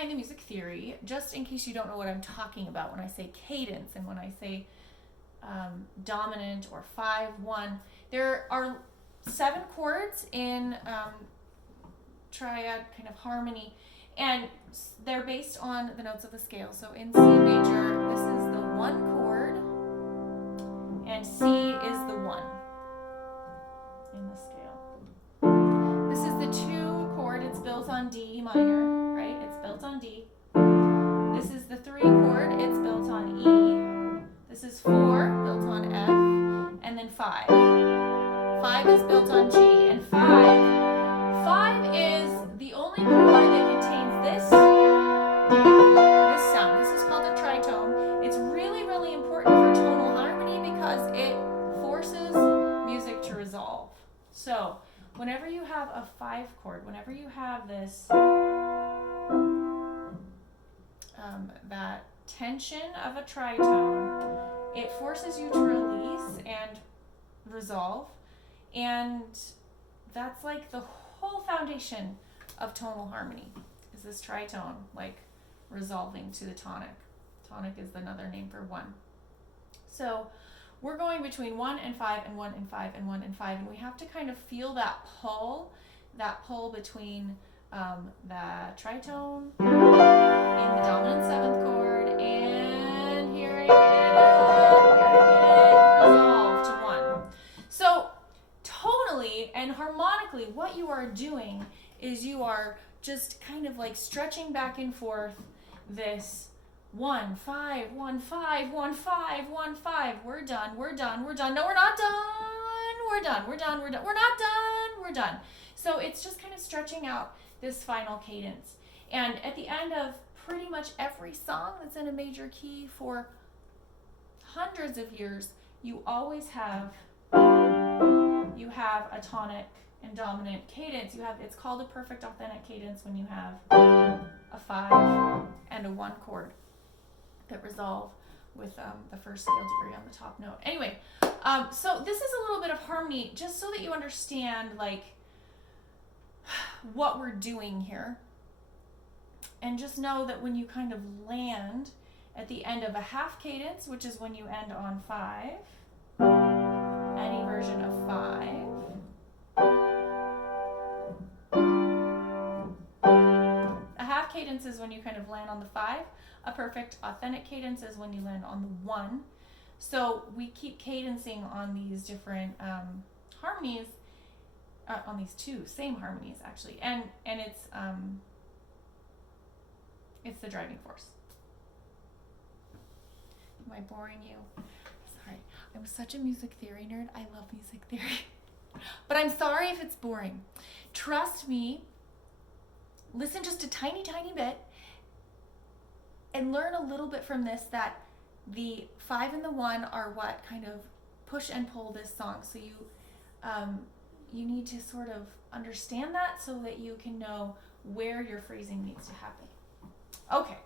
behind the music theory, just in case you don't know what I'm talking about when I say cadence and when I say dominant or 5-1. There are 7 chords in triad kind of harmony, and they're based on the notes of the scale. So in C major, this is the 1 chord, and C is the 1 in the scale. This is the 2 chord. It's built on D minor, right? It's built on D. This is the 3 chord. It's built on E. This is 4, built on F, and then 5. 5 is built on G, and 5 is the only chord that contains this sound. This is called a tritone. It's really, really important for tonal harmony because it forces music to resolve. So whenever you have a 5 chord, whenever you have this that tension of a tritone, it forces you to release and resolve, and that's like the whole foundation of tonal harmony is this tritone, like resolving to the tonic. Tonic is another name for 1. So we're going between 1 and 5 and 1 and 5 and 1 and 5, and we have to kind of feel that pull between the tritone in the dominant 7th chord and hearing it resolve to 1. So tonally and harmonically, what you are doing is you are just kind of like stretching back and forth this 1 5 1 5 1 5 1 5. We're done. We're done. We're done. No, we're not done. We're done. We're done. We're done. We're not done. We're done. So it's just kind of stretching out this final cadence. And at the end of pretty much every song that's in a major key for hundreds of years, you always have a tonic and dominant cadence. It's called a perfect authentic cadence when you have a 5 and a 1 chord that resolve with the first scale degree on the top note. Anyway, so this is a little bit of harmony just so that you understand like what we're doing here. And just know that when you kind of land at the end of a half cadence, which is when you end on 5, any version of 5, a half cadence is when you kind of land on the 5. A perfect authentic cadence is when you land on the 1. So we keep cadencing on these different harmonies, on these 2 same harmonies actually, and it's the driving force. Am I boring you? Sorry, I'm such a music theory nerd. I love music theory. But I'm sorry if it's boring. Trust me, listen just a tiny, tiny bit and learn a little bit from this, that the 5 and the 1 are what kind of push and pull this song. So you need to sort of understand that so that you can know where your phrasing needs to happen. Okay,